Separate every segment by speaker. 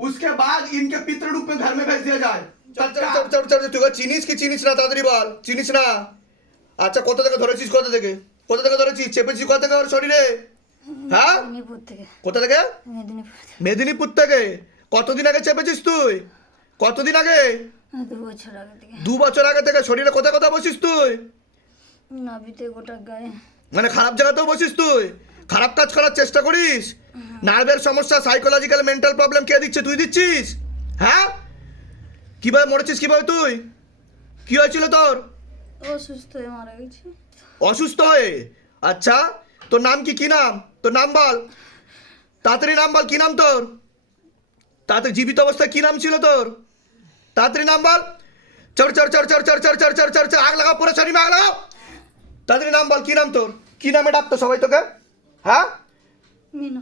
Speaker 1: उसके बाद इनके पितृ रूप में घर में भेज दिया जाए চল চল চল চল চল তুই চিনিস কি চিনিস না তাড়াতাড়ি বল চিনিস না আচ্ছা কোথা থেকে ধরেছিস কোথা থেকে কোথা থেকে ধরেছিস চেপেছিস কোথা থেকে ওর শরীরে হ্যাঁ
Speaker 2: মেদিনীপুর থেকে
Speaker 1: কোথা থেকে
Speaker 2: মেদিনীপুর থেকে
Speaker 1: মেদিনীপুর থেকে কতদিন আগে চেপেছিস তুই কতদিন আগে
Speaker 2: দু বছর আগে থেকে
Speaker 1: দু বছর আগে থেকে শরীরে কোথায় কোথায় বসিস তুই
Speaker 2: নাভিতে গোটা গায়ে
Speaker 1: মানে খারাপ জায়গাতেও বসিস তুই খারাপ কাজ করার চেষ্টা করিস নার্ভের সমস্যা সাইকোলজিক্যাল মেন্টাল প্রবলেম কে দিচ্ছে? তুই দিচ্ছিস? হ্যাঁ? কীভাবে মরেছিস কীভাবে তুই? কি হয়েছিল তোর?
Speaker 2: অসুস্থ হয়ে মারা গেছি।
Speaker 1: অসুস্থ হয়ে? আচ্ছা তোর নাম কি? কি নাম? তোর নাম বল। তাড়াতাড়ি নাম বল কি নাম তোর? তাড়াতাড়ি জীবিত অবস্থায় কি নাম ছিল তোর? তাড়াতাড়ি নাম বল। চড় চড় চড় চর চর চর চর চর চর চর আগ লাগাও পুরো শরীর আগ লাগাও। তাড়াতাড়ি নাম বল কি নাম তোর? কি নামে ডাকতো সবাই তোকে? হ্যাঁ?
Speaker 2: মিনু।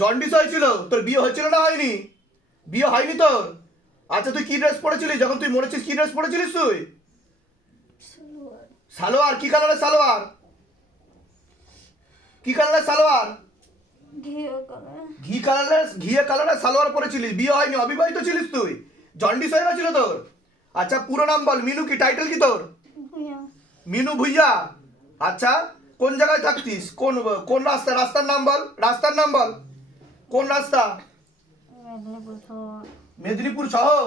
Speaker 2: জন্ডিস
Speaker 1: হয়েছিল তোর বিয়ে হয়েছিল না হয়নি? বিয়ে হয়নি তোর? আচ্ছা তুই কি ড্রেস পরেছিলিস? যখন তুই মরেছিস কি ড্রেস পরেছিলিস তুই?
Speaker 2: সালোয়ার।
Speaker 1: সালোয়ার কি কালারের সালোয়ার? কি কালারের সালোয়ার? ঘি কালারের ঘিয়ে কালারের সালোয়ার পরেছিলিস। বিয়ে হয়নি অবিবাহিত ছিলিস তুই? জন্ডিস হয়ে গেছিল তোর? আচ্ছা পুরো নাম বল। মিনু কি? টাইটেল কি তোর? মিনু ভুইয়া। আচ্ছা কোন জায়গায় থাকতিস কোন কোন রাস্তা রাস্তার নাম বল রাস্তার নাম বল কোন রাস্তা
Speaker 2: মেদিনীপুর শহর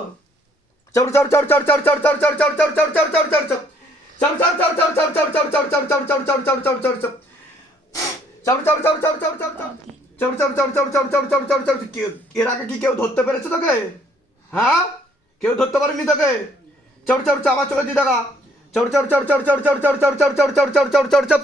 Speaker 1: চড় চড় চড় চড় চড় চড় চড় চড় চড় চড় চড় চড় চড় চড় চড় এর আগে কি কেউ ধরতে পেরেছে তোকে হ্যাঁ কেউ ধরতে পারেনি তোকে চড় চড় চড় আমার চোখে দিয়ে দেখা চড় চড় চড় চড় চড় চড় চড় চড় চড় চড় চড় চড় চড় চড় চড়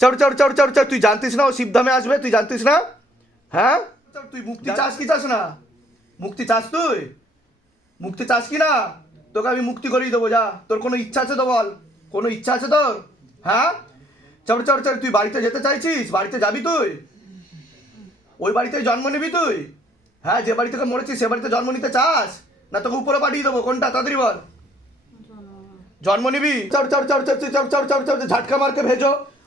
Speaker 1: চাড়ু চাড়ু চাড়ু চাড়ু চাড়ু তুই জানতিস না ও শিবধামে আসবে তুই জানতিস না হ্যাঁ তুই মুক্তি চাস কি চাস না মুক্তি চাস তুই মুক্তি চাস কি না তোকে আমি মুক্তি করিয়ে দেবো যা তোর কোনো ইচ্ছা আছে তো বল কোনো ইচ্ছা আছে তোর হ্যাঁ চড় চড় চড় তুই বাড়িতে যেতে চাইছিস বাড়িতে যাবি তুই ওই বাড়িতে জন্ম নিবি তুই হ্যাঁ যে বাড়ি থেকে মরেছিস সে বাড়িতে জন্ম নিতে চাস না তোকে উপরে পাঠিয়ে দেবো কোনটা তাড়াতাড়ি বল জন্ম নিবি চড় চড় চড় চড় চড় চড় চড় চড় ঝাটকা মারকে ভেজো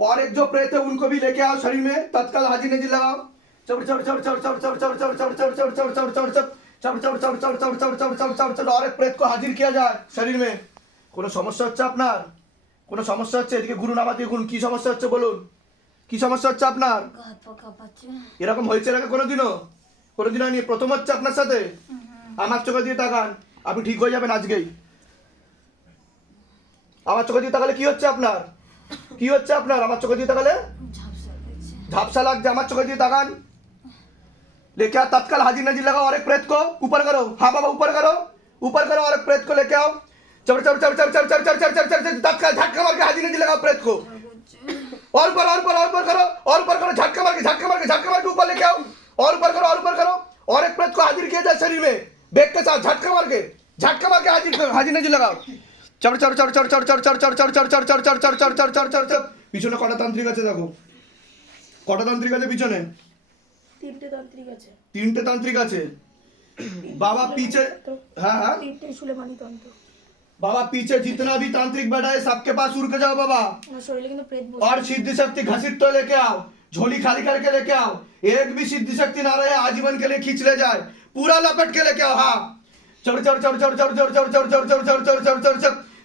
Speaker 1: और एक जो प्रेत है उनको भी लेके आओ शरीर में तत्काल हाजिर नजी लगाओ चढ़ चढ़ चढ़ चढ़ चढ़ चढ़ चढ़ चढ़ चढ़ चढ़ चढ़ चढ़ चढ़ चढ़ चढ़ चढ़ चढ़ चढ़ चढ़ चढ़ चढ़ चढ़ चढ़ चढ़ चढ़ और एक प्रेत को हाजिर किया जाए शरीर में কোনো সমস্যা হচ্ছে আপনার কোনো সমস্যা হচ্ছে এদিকে ঘুরুন আমার দিকে ঘুরুন কি সমস্যা হচ্ছে বলুন কি সমস্যা হচ্ছে আপনার
Speaker 2: গা হাত পা কাঁপাচ্ছে
Speaker 1: এরকম হয়েছে নাকি কোনোদিনও কোনোদিনও নিয়ে প্রথম হচ্ছে আপনার সাথে আমার চোখে দিয়ে তাকান আপনি ঠিক হয়ে যাবেন আজকেই আমার চোখে দিয়ে তাকালে কি হচ্ছে আপনার কি হচ্ছে আপনার আমার চোখে দিয়ে তাকালে
Speaker 2: ঝাপসা লাগছে
Speaker 1: ঝাপসা লাগছে আমার चोखे दिए ताकान लेके आओ तत्काल हाजिर नजीर लगाओ और एक प्रेत को ऊपर करो हाँ बाबा ऊपर करो ऊपर करो और एक प्रेत को लेके आओ चढ़ चढ़ चढ़ चढ़ चढ़ चढ़ चढ़ चढ़ चढ़ चढ़ चढ़ तत्काल झटका मार के हाजिर नजीर लगाओ प्रेत को और ऊपर और ऊपर और ऊपर करो और ऊपर करो झटका मार के झटका मार के झटका मार के ऊपर लेके आओ और ऊपर करो और ऊपर करो और एक प्रेत को हाजिर किया जाए शरीर में बेग के साथ झटका मार के झटका मार के हाजिर हाजिर नजीर लगाओ চড় চড় চড় চড় চড় চড় চড় চড় চড় চড় চড় চড় চড় চড় চড় চড় চড় চড় পিছনে কটা তান্ত্রিক আছে দেখো কটা তান্ত্রিক আছে পিছনে
Speaker 3: তিনটে তান্ত্রিক আছে
Speaker 1: তিনটে তান্ত্রিক আছে बाबा पीछे हाँ हाँ
Speaker 3: তিনটে সুলেমানি তন্ত্র
Speaker 1: बाबा पीछे जितना भी तांत्रिक बैठा है सबके पास उड़ के जाओ बाबा
Speaker 3: আমার শরীরে কিন্তু প্রেত বসে
Speaker 1: और सिद्धि शक्ति घसीट तो लेके आओ झोली खाली करके लेके आओ एक भी सिद्धि शक्ति ना रहे आजीवन के लिए खींच ले जाए पूरा लपेट के लेके आओ हाँ चढ़ चढ़ चढ़ चढ़ चढ़ चढ़ चढ़ चढ़ चढ़ चढ़ चढ़ चढ़ चढ़ चढ़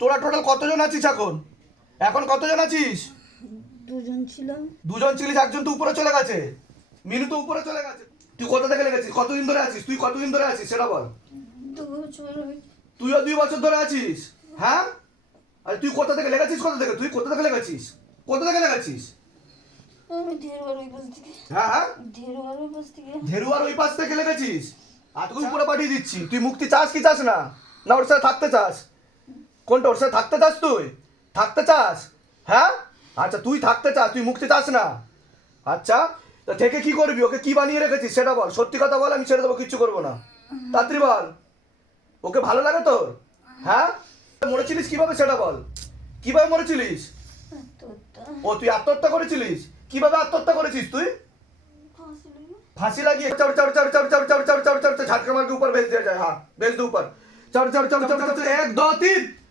Speaker 1: তোরা টোটাল কতজন আছিস এখন? এখন কতজন আছিস?
Speaker 2: দুজন ছিলাম।
Speaker 1: দুজন ছিলিস একজন তো উপরে চলে গেছে। মিনু তো উপরে চলে গেছে। তুই কোথা থেকে লেগেছিস? কতদিন ধরে আছিস? তুই কতদিন ধরে আছিস? সেটা বল। তুইও দুই বছর ধরে আছিস? হ্যাঁ? আর তুই কোথা থেকে লেগেছিস? কোথা থেকে? তুই কোথা থেকে লেগেছিস? কোথা থেকে লেগেছিস? হ্যাঁ হ্যাঁ?
Speaker 2: ধেরুয়ার ওই পাশ থেকে।
Speaker 1: লেগেছিস? আর তুই উপরে পাঠিয়ে দিচ্ছি। তুই মুক্তি চাস কি চাস না? না ওর সাথে থাকতে চাস? কোনটা ওর সাথে থাকতে চাস তুই থাকতে চাস হ্যাঁ আচ্ছা তুই থাকতে চাস তুই মুক্তি চাস না আচ্ছা তা থেকে কি করবি ওকে কি বানিয়ে রেখেছিস সেটা বল সত্যি কথা বল আমি ছেড়ে দেবো কিচ্ছু করব না তাড়াতাড়ি বল ওকে ভালো লাগে তোর হ্যাঁ মরেছিলিস কীভাবে সেটা বল কীভাবে মরেছিলিস ও তুই আত্মহত্যা করেছিলিস কীভাবে আত্মহত্যা করেছিস তুই
Speaker 2: ফাঁসি লাগিয়ে
Speaker 1: চড় চড় চড় চড় চড় চড় চড় চড় চড় ঝাটকা মারকে উপর বেচ দিয়ে যায় হ্যাঁ বেচ দে উপর চড় চড় চড় চড় চড় এক দু তিন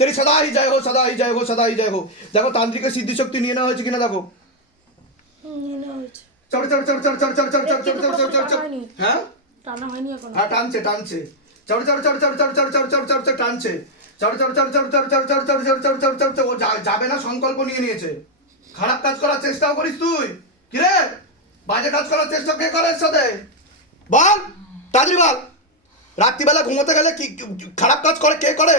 Speaker 1: তেরি হি জয় হো সদাই জয় হো সদাই জয় হো দেখো তান্ত্রিকের সিদ্ধি শক্তি নিয়ে নেওয়া হয়েছে কিনা দেখো চড় চড় চড় চড় হ্যাঁ হ্যাঁ টানছে টানছে চড় চড় টানছে চড় যাবে না সংকল্প নিয়ে নিয়েছে খারাপ কাজ করার চেষ্টাও করিস তুই কিরে বাজে কাজ করার চেষ্টা কে করে সাথে বল তাড়াতাড়ি বল রাত্রিবেলা ঘুমোতে গেলে কি খারাপ কাজ করে কে করে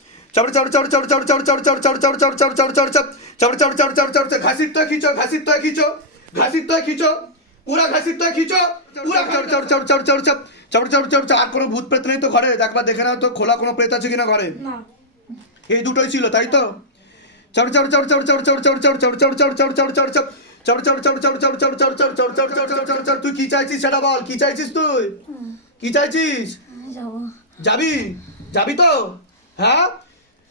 Speaker 1: চাবড়ে চাবড়ে চাবড়ে চাবড়ে চাবড়ে চাবড়ে চাবড়ে চাবড়ে চাবড়ে চাবড়ে চাবড়ে চাবড়ে চাবড়ে চাবড়ে চাবড়ে চাবড়ে চাবড়ে চাবড়ে ঘাসির তো খিচো ঘাসির তো খিচো ঘাসির তো খিচো পুরা ঘাসির তো খিচো পুরা চাবড়ে চাবড়ে চাবড়ে চাবড়ে চাবড়ে চাবড়ে চাবড়ে চাবড়ে চাবড়ে আর কোনো ভূত প্রেত নেই তো ঘরে দেখবা দেখে নাও তো খোলা কোনো প্রেত আছে কিনা ঘরে এই দুটোই ছিল তাই তো চাবড়ে চাবড়ে চাবড়ে চাবড়ে চাবড়ে চাবড়ে চাবড়ে চাবড়ে চাবড়ে চাবড়ে চাবড়ে চাবড়ে চাবড়ে চাবড়ে চড় চড় চড় চড় চড় চড় চড় চড় চড় চড় চড় চড় চড় তুই কি চাইছিস সেটা বল কি চাইছিস তুই কি চাইছিস
Speaker 2: যাবি
Speaker 1: যাবি তো হ্যাঁ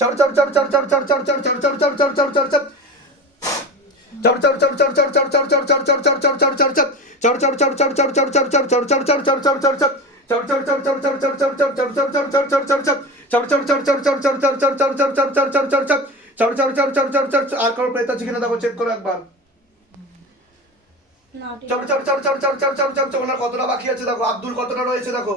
Speaker 1: চড় চড় চড় চড় চড় চড় চড় চড় চড় চড় চড় চড় চড় চড় আর কোনো প্রেত আছে কিনা দেখো চেক করো একবার চড় চড় চড় চড় চড় চড় চড় চড় ওনার কতটা বাকি আছে দেখো আব্দুল কতটা রয়েছে দেখো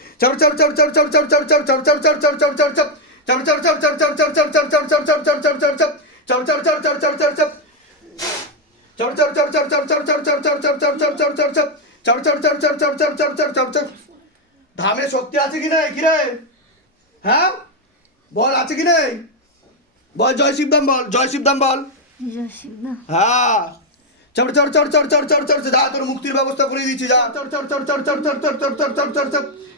Speaker 1: ধামে শক্তি আছে কি নেই কি রে হ্যাঁ বল আছে কি নেই বল জয় শিবদাম বল জয় শিবদাম বল হ্যাঁ চড় চড় চড় চড় চড় চড় চড় যা তোর মুক্তির ব্যবস্থা করে দিচ্ছি যা চড় চড় চড় চড় চড় চড় চড় চড় চড় চড়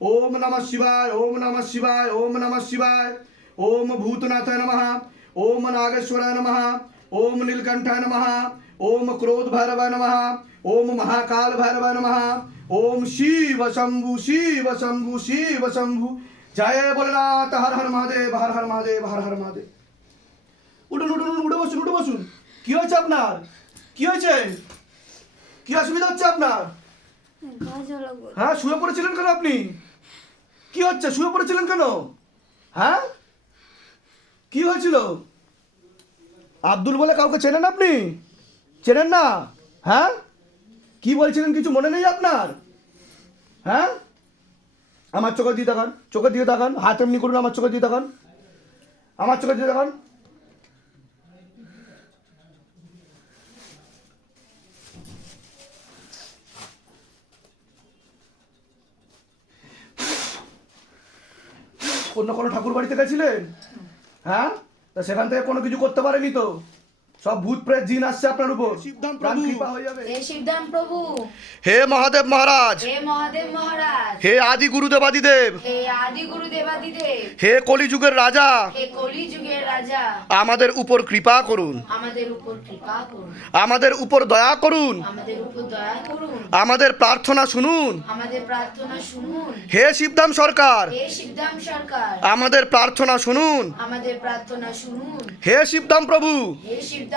Speaker 1: ओम नमः शिवाय ओम नमः शिवाय ओम नमः शिवाय ओम भूतनाथाय नमः ओम नागेश्वराय नमः ओम नीलकंठाय नमः ओम क्रोध भैरवाय नमः ओम महाकाल भैरवाय नमः ओम शिव शंभु शिव शंभु शिव शंभु जय भोलेनाथ हर हर महादेव हर हर महादेव हर हर महादेव উঠুন উঠুন উঠুন, উঠে বসুন উঠে বসুন কি হয়েছে আপনার কি হয়েছে কি অসুবিধা হচ্ছে আপনার
Speaker 2: গা জ্বালা করে
Speaker 1: হ্যাঁ শুয়ে পড়েছিলেন কেন আপনি কি হচ্ছে? শুয়ে পড়েছিলেন কেন? হ্যাঁ? কি হয়েছিল? আব্দুল বলে কাউকে চেনেন আপনি? চেনেন না? হ্যাঁ? কি বলছিলেন কিছু মনে নেই আপনার? হ্যাঁ? আমার চোখে দিয়ে দেখান চোখে দিয়ে দেখান হাত এমনি করুন, আমার চোখে দিয়ে দেখান আমার চোখে দিয়ে দেখান অন্য কোনো ঠাকুর বাড়িতে গেছিলেন? হ্যাঁ? তা সেখান থেকে কোনো কিছু করতে পারেনি তো? সব ভূত প্রেত জিন আসছে আপনার উপর। হয়ে
Speaker 3: শিবদাম প্রভু।
Speaker 1: হে মহাদেব মহারাজ।
Speaker 3: হে মহাদেব মহারাজ।
Speaker 1: হে আদি গুরুদেবাদিদেব।
Speaker 3: হে আদি গুরু দেবাদিদেব
Speaker 1: হে কলিযুগের রাজা।
Speaker 3: হে কলি যুগের রাজা।
Speaker 1: আমাদের উপর কৃপা করুন।
Speaker 3: আমাদের উপর কৃপা করুন।
Speaker 1: আমাদের উপর দয়া করুন।
Speaker 3: আমাদের উপর দয়া করুন।
Speaker 1: আমাদের প্রার্থনা শুনুন।
Speaker 3: আমাদের প্রার্থনা শুনুন।
Speaker 1: হে শিবধাম সরকার।
Speaker 3: হে শিবদাম সরকার।
Speaker 1: আমাদের প্রার্থনা শুনুন।
Speaker 3: আমাদের প্রার্থনা শুনুন।
Speaker 1: হে শিবধাম প্রভু।
Speaker 3: হে শিবদাম প্রভু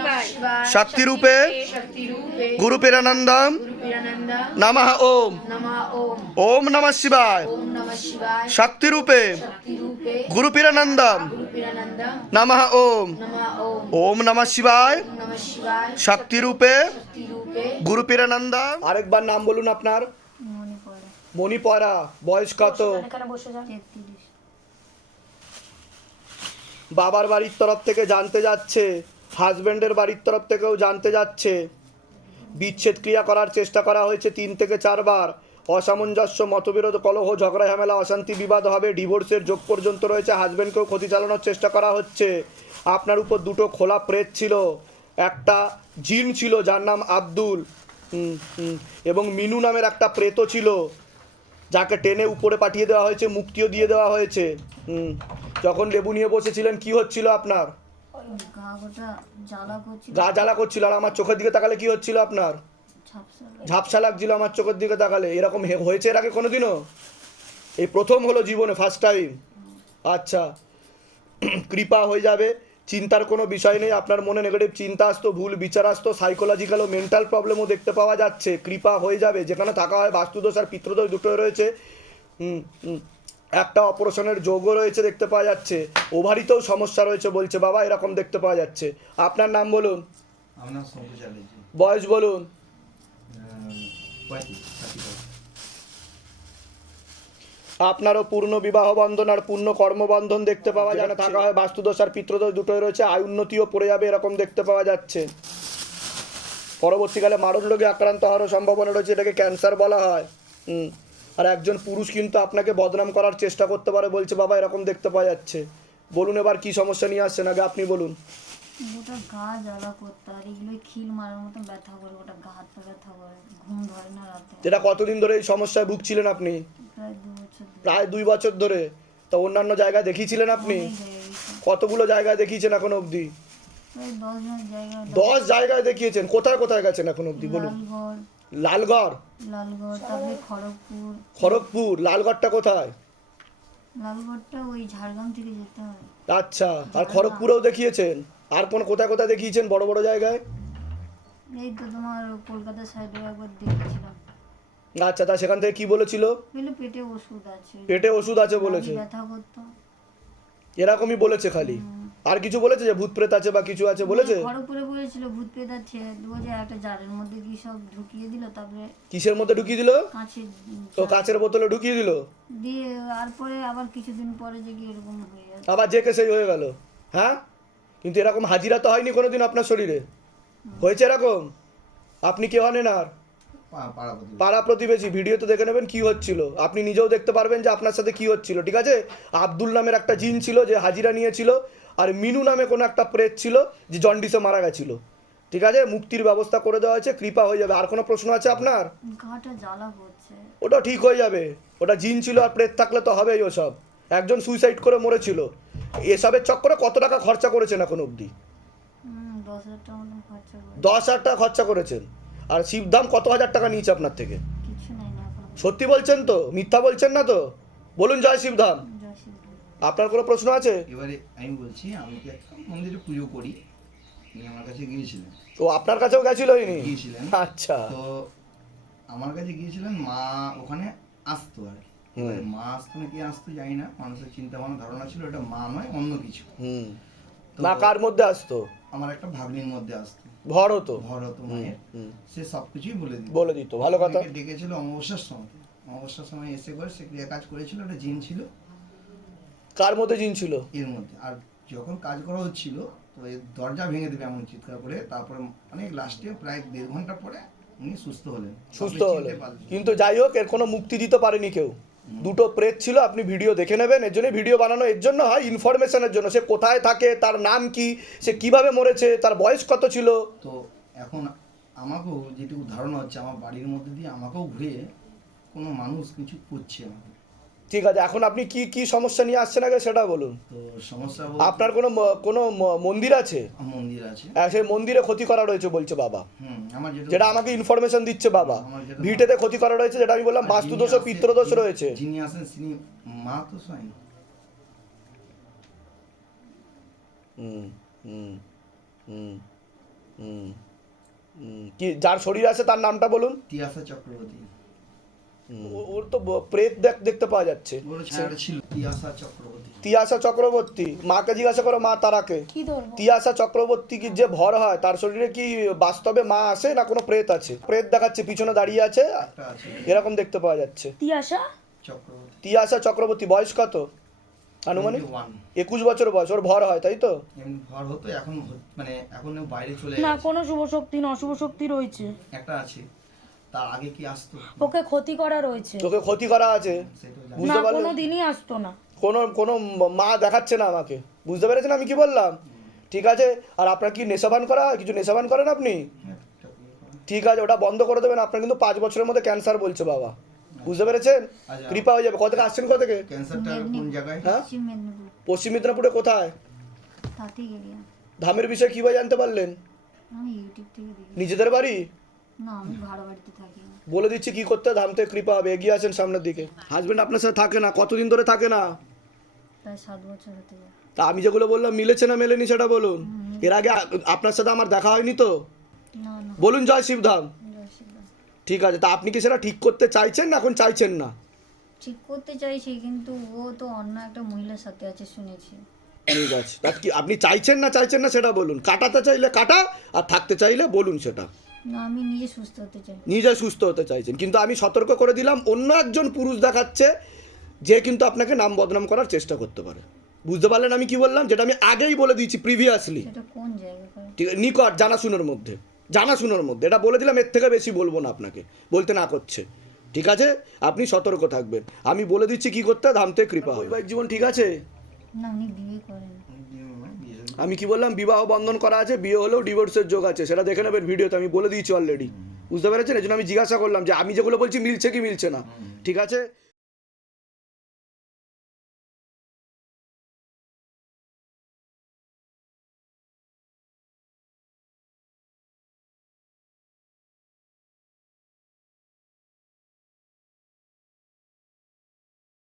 Speaker 3: शक्ति रूपे
Speaker 1: गुरु पेरानंदम
Speaker 3: नमः ओम
Speaker 1: ओम नमः
Speaker 3: शिवाय शक्ति
Speaker 1: रूपे गुरु पेरानंदम
Speaker 3: नमः ओम ओम
Speaker 1: नमः शिवाय
Speaker 3: शक्ति रूपे
Speaker 1: গুরু পেরানন্দম আরেকবার নাম বলুন আপনার মণিপরা বয়স কত বাবার বাড়ির তরফ থেকে জানতে যাচ্ছে হাজবেন্ডের বাড়ির তরফ থেকেও জানতে যাচ্ছে। বিচ্ছেদ ক্রিয়া করার চেষ্টা করা হয়েছে তিন থেকে চারবার। অসামঞ্জস্য, মতবিরোধ, কলহ, ঝগড়া, ঝামেলা, অশান্তি, বিবাদ হবে, ডিভোর্সের যোগ পর্যন্ত রয়েছে। হাজব্যান্ডকেও ক্ষতি চালানোর চেষ্টা করা হচ্ছে। আপনার উপর দুটো খোলা প্রেত ছিল। একটা জিন ছিল, যার নাম আব্দুল। এবং মিনু নামের একটা প্রেত ছিল, যাকে টেনে উপরে পাঠিয়ে দেওয়া হয়েছে, মুক্তিও দিয়ে দেওয়া হয়েছে। যখন লেবু নিয়ে বসেছিলেন, কি হচ্ছিল আপনার?
Speaker 2: জ্বালা করছিল।
Speaker 1: গা জ্বালা করছিল আর আমার চোখের দিকে তাকালে কি হচ্ছিল আপনার?
Speaker 2: ঝাপসা
Speaker 1: ঝাপসা লাগছিল আমার চোখের দিকে তাকালে। এরকম হয়েছে এর আগে কোনোদিনও? এই প্রথম হলো জীবনে ফার্স্ট টাইম আচ্ছা। কৃপা হয়ে যাবে। চিন্তার কোনো বিষয় নেই। আপনার মনে নেগেটিভ চিন্তা আসতো ভুল বিচার আসতো সাইকোলজিক্যাল ও মেন্টাল প্রবলেমও দেখতে পাওয়া যাচ্ছে। কৃপা হয়ে যাবে। যেখানে থাকা হয় বাস্তুদোষ আর পিতৃদোষ দুটোই রয়েছে। হুম হুম। একটা অপারেশনের যোগও রয়েছে দেখতে পাওয়া যাচ্ছে। ওভারিতেও সমস্যা রয়েছে বলছে বাবা এরকম দেখতে পাওয়া যাচ্ছে। আপনার নাম বলুন। বয়স বলুন। আপনারও পূর্ণ বিবাহ বন্ধন আর পূর্ণ কর্মবন্ধন দেখতে পাওয়া যায় না। থাকা হয় বাস্তুদোষ আর পিতৃদোষ দুটোই রয়েছে আয় উন্নতিও পড়ে যাবে এরকম দেখতে পাওয়া যাচ্ছে। পরবর্তীকালে মারণ রোগে আক্রান্ত হওয়ারও সম্ভাবনা রয়েছে এটাকে ক্যান্সার বলা হয়। হুম। আর একজন পুরুষ কিন্তু আপনাকে বদনাম করার চেষ্টা করতে পারে বলছে বাবা এরকম দেখতে পাওয়া যাচ্ছে। বলুন এবার কি সমস্যা নিয়ে আসছেন আগে আপনি বলুন।
Speaker 2: গোটা গা জ্বালা করতে আর এগুলোই খিল মারার মতন ব্যথা করে গোটা গা হাত ব্যথা করে ঘুম ধরে না রাতে।
Speaker 1: যেটা কতদিন ধরে এই সমস্যায় ভুগছিলেন আপনি?
Speaker 2: প্রায় দু বছর
Speaker 1: প্রায় দুই বছর ধরে। তা অন্যান্য জায়গায় দেখিয়েছিলেন আপনি। কতগুলো জায়গায় দেখিয়েছেন এখন অবধি?
Speaker 2: দশ জায়গায়
Speaker 1: দশ জায়গায় দেখিয়েছেন। কোথায় কোথায় গেছেন এখন অবধি? বলুন।
Speaker 2: লালগড়।
Speaker 1: লালগড়
Speaker 2: তারপরে খড়গপুর।
Speaker 1: খড়গপুর লালগড়টা কোথায়?
Speaker 2: লালগড়টা ওই ঝাড়গ্রাম থেকে যেতে হয়
Speaker 1: আচ্ছা আর খড়গপুরেও দেখিয়েছেন? আর কোন কোথায় কোথায় দেখিয়েছেন বড় বড় জায়গায়?
Speaker 2: এই তো তোমার কলকাতা সাইডে একবার দেখেছিলাম।
Speaker 1: আচ্ছা তা সেখান থেকে কি বলেছিল?
Speaker 2: বলে পেটে ওষুধ আছে।
Speaker 1: পেটে ওষুধ আছে বলেছে।
Speaker 2: ব্যথা করতো।
Speaker 1: এরকমই বলেছে খালি। আর কিছু বলেছে যে ভূত প্রেত আছে বা কিছু আছে বলেছে?
Speaker 2: খড়গপুরে বলেছিল ভূত পেত আছে। দু হাজার একটা জারের মধ্যে কি সব ঢুকিয়ে দিল তারপরে
Speaker 1: কিসের মধ্যে ঢুকিয়ে দিল?
Speaker 2: কাঁচের
Speaker 1: তো কাচের বোতলে ঢুকিয়ে দিল?
Speaker 2: দিয়ে আর পরে আবার কিছুদিন পরে যে কি এরকম হয়ে যাচ্ছে
Speaker 1: আবার যে কে সেই হয়ে গেল হ্যাঁ? কিন্তু এরকম হাজিরা তো হয়নি কোনোদিন আপনার শরীরে? হয়েছে এরকম? আপনি কে হন আর
Speaker 4: পাড়া প্রতিবেশী
Speaker 1: ভিডিও তো দেখে নেবেন কি হচ্ছিল। আপনি নিজেও দেখতে পারবেন যে আপনার সাথে কি হচ্ছিল ঠিক আছে? আব্দুল নামের একটা জিন ছিল যে হাজিরা নিয়েছিল আর মিনু নামে কোনো একটা প্রেত ছিল যে জন্ডিসে মারা গেছিল। ঠিক আছে? মুক্তির ব্যবস্থা করে দেওয়া হয়েছে কৃপা হয়ে যাবে। আর কোনো প্রশ্ন আছে আপনার? ওটা ঠিক হয়ে যাবে। ওটা জিন ছিল আর প্রেত থাকলে তো হবেই ওসব। একজন সুইসাইড করে মরেছিল। এসবের চক্করে কত টাকা খরচা করেছেন এখন অবধি?
Speaker 2: দশ হাজার টাকা খরচা
Speaker 1: করেছেন। আর শিব শিবধাম কত হাজার টাকা নিয়েছে আপনার থেকে? সত্যি বলছেন তো? মিথ্যা বলছেন না তো? বলুন জয় শিবধাম আপনার কোনো প্রশ্ন আছে?
Speaker 4: এবারে আমি বলছি আমি কি একটা মন্দিরে পুজো করি। উনি আমার কাছে গিয়েছিলেন।
Speaker 1: ও আপনার কাছেও গেছিল ইনি?
Speaker 4: গিয়েছিলেন।
Speaker 1: আচ্ছা।
Speaker 4: তো আমার কাছে গিয়েছিলেন মা ওখানে আসতো আর কি। মা আসতো না কি আসতো জানি না মানুষের চিন্তা ভাবনা ধারণা ছিল এটা মা নয় অন্য কিছু।
Speaker 1: হুম।
Speaker 4: তো
Speaker 1: না কার মধ্যে আসতো?
Speaker 4: আমার একটা ভাগ্নির মধ্যে আসতো।
Speaker 1: ভর হতো
Speaker 4: ভর হতো মায়ের। সে সব কিছুই বলে দিত।
Speaker 1: বলে দিত ভালো কথা।
Speaker 4: ডেকেছিল অমাবস্যার সময়। অমাবস্যার সময় এসে করে সে ক্রিয়া কাজ করেছিল একটা জিন ছিল।
Speaker 1: কার মধ্যে জিন ছিল?
Speaker 4: এর মধ্যে। আর যখন কাজ করা হচ্ছিল তো এই দরজা ভেঙে দেবে এমন চিৎকার করে। তারপরে অনেক লাস্টে প্রায় দেড় ঘণ্টা পরে উনি সুস্থ হলেন।
Speaker 1: সুস্থ
Speaker 4: আপনি
Speaker 1: হলে
Speaker 4: চিনতে পারলেন।
Speaker 1: কিন্তু যাই হোক এর কোনো মুক্তি দিতে পারেনি কেউ। দুটো প্রেত ছিল আপনি ভিডিও দেখে নেবেন। এর জন্য ভিডিও বানানো এর জন্য হয় ইনফরমেশনের জন্য। সে কোথায় থাকে তার নাম কি সে কীভাবে মরেছে তার বয়স কত ছিল?
Speaker 4: তো এখন আমাকেও যেটুকু ধারণা হচ্ছে আমার বাড়ির মধ্যে দিয়ে আমাকেও ঘুরে কোনো মানুষ কিছু করছে আমাকে
Speaker 1: ঠিক আছে এখন আপনি কি কি সমস্যা নিয়ে আসছেন আগে সেটা বলুন।
Speaker 4: সমস্যা
Speaker 1: আপনার কোনো কোনো মন্দির আছে?
Speaker 4: মন্দির আছে।
Speaker 1: হ্যাঁ, সেই মন্দিরে ক্ষতি করা রয়েছে বলছে বাবা।
Speaker 4: যেটা
Speaker 1: আমাকে ইনফরমেশন দিচ্ছে বাবা। ভিটেতে ক্ষতি করা রয়েছে যেটা আমি বললাম বাস্তুদোষ ও পিত্রদোষ রয়েছে।
Speaker 4: যিনি আসেন তিনি মা তো
Speaker 1: হুম হুম হুম হুম। কি যার শরীর আছে তার নামটা বলুন?
Speaker 4: তিয়াসা চক্রবর্তী।
Speaker 1: ওর তো প্রেত দেখ দেখতে পাওয়া যাচ্ছে।
Speaker 4: তিয়াসা চক্রবর্তী।
Speaker 1: মাকে জিজ্ঞাসা করো মা তারাকে।
Speaker 3: কি
Speaker 1: তিয়াসা চক্রবর্তী কি যে ভর হয় তার শরীরে কি বাস্তবে মা আসে না কোনো প্রেত আছে? প্রেত দেখাচ্ছে পিছনে দাঁড়িয়ে আছে এরকম দেখতে পাওয়া যাচ্ছে।
Speaker 3: তিয়াসা?
Speaker 4: চক্রবর্তী।
Speaker 1: তিয়াসা চক্রবর্তী বয়স কত? আনুমানিক? একুশ বছর বয়স ওর ভর হয় তাই তো?
Speaker 4: ভর হতো এখন মানে এখন বাইরে চলে
Speaker 5: না কোনো শুভ শক্তি না অশুভ শক্তি রয়েছে।
Speaker 4: একটা আছে। তার আগে কি আসতো?
Speaker 5: ওকে ক্ষতি করা রয়েছে।
Speaker 1: তোকে ক্ষতি করা আছে।
Speaker 4: জানি
Speaker 5: না
Speaker 1: বুঝতে পারলে?
Speaker 5: কোনো দিনই আসতো না।
Speaker 1: কোনো কোনো মা দেখাচ্ছে না আমাকে। বুঝতে পেরেছেন আমি কি বললাম? ঠিক আছে? আর আপনার কি নেশাবান করা? হয়? কিছু নেশাবান করেন আপনি। ঠিক আছে ওটা বন্ধ করে দেবেন। আপনার কিন্তু পাঁচ বছরের মধ্যে ক্যান্সার বলছে বাবা। বুঝতে পেরেছেন?
Speaker 4: আচ্ছা।
Speaker 1: কৃপা হয়ে যাবে। কত থেকে আসছেন কত থেকে?
Speaker 4: ক্যান্সারটা কোন জায়গায়?
Speaker 1: হ্যাঁ?
Speaker 2: পশ্চিম মেদিনীপুর।
Speaker 1: পশ্চিম মেদিনীপুরে কোথায়?
Speaker 2: গেলিয়া
Speaker 1: ধামের বিষয়ে কীভাবে জানতে পারলেন?
Speaker 2: আমি ইউটিউব থেকে দেখি।
Speaker 1: নিজেদের বাড়ি?
Speaker 2: না আমি ভাড়া বাড়িতে থাকি
Speaker 1: বলে দিচ্ছি কি করতে ধাম থেকে কৃপা হবে এগিয়ে আসেন সামনের দিকে। হাজবেন্ড আপনার সাথে থাকে না কতদিন ধরে থাকে না?
Speaker 2: প্রায় সাত বছর হতে যায়।
Speaker 1: তা আমি যেগুলো বললাম মিলেছে না মেলেনি সেটা বলুন। এর আগে আপনার সাথে আমার দেখা হয়নি তো?
Speaker 2: না না।
Speaker 1: বলুন জয় শিবধাম ঠিক আছে তা আপনি কি সেটা ঠিক করতে চাইছেন না এখন চাইছেন না?
Speaker 2: ঠিক করতে চাইছি কিন্তু ও তো অন্য একটা মহিলার সাথে আছে শুনেছি।
Speaker 1: ঠিক আছে তা কি আপনি চাইছেন না চাইছেন না সেটা বলুন। কাটাতে চাইলে কাটা আর থাকতে চাইলে বলুন সেটা।
Speaker 2: না আমি নিজে সুস্থ হতে চাই।
Speaker 1: নিজে সুস্থ হতে চাইছেন। কিন্তু আমি সতর্ক করে দিলাম অন্য একজন পুরুষ দেখাচ্ছে যে কিন্তু আপনাকে নাম বদনাম করার চেষ্টা করতে পারে। বুঝতে পারলেন আমি কি বললাম? যেটা আমি আগেই বলে দিয়েছি প্রিভিয়াসলি ঠিক আছে নিকট জানাশুনোর মধ্যে। জানাশুনোর মধ্যে। এটা বলে দিলাম এর থেকে বেশি বলব না আপনাকে। বলতে না করছে। ঠিক আছে? আপনি সতর্ক থাকবেন। আমি বলে দিচ্ছি কি করতে ধামতে কৃপা হয় জীবন ঠিক আছে?
Speaker 2: না উনি বিয়ে করেন।
Speaker 1: আমি কি বললাম? বিবাহ বন্ধন করা আছে, বিয়ে হলেও ডিভোর্সের যোগ আছে। সেটা দেখে নেবেন ভিডিওতে আমি বলে দিয়েছি অলরেডি বুঝতে পেরেছেন? এই জন্য আমি জিজ্ঞাসা করলাম যে, আমি যেগুলো বলছি, মিলছে কি মিলছে না? ঠিক আছে?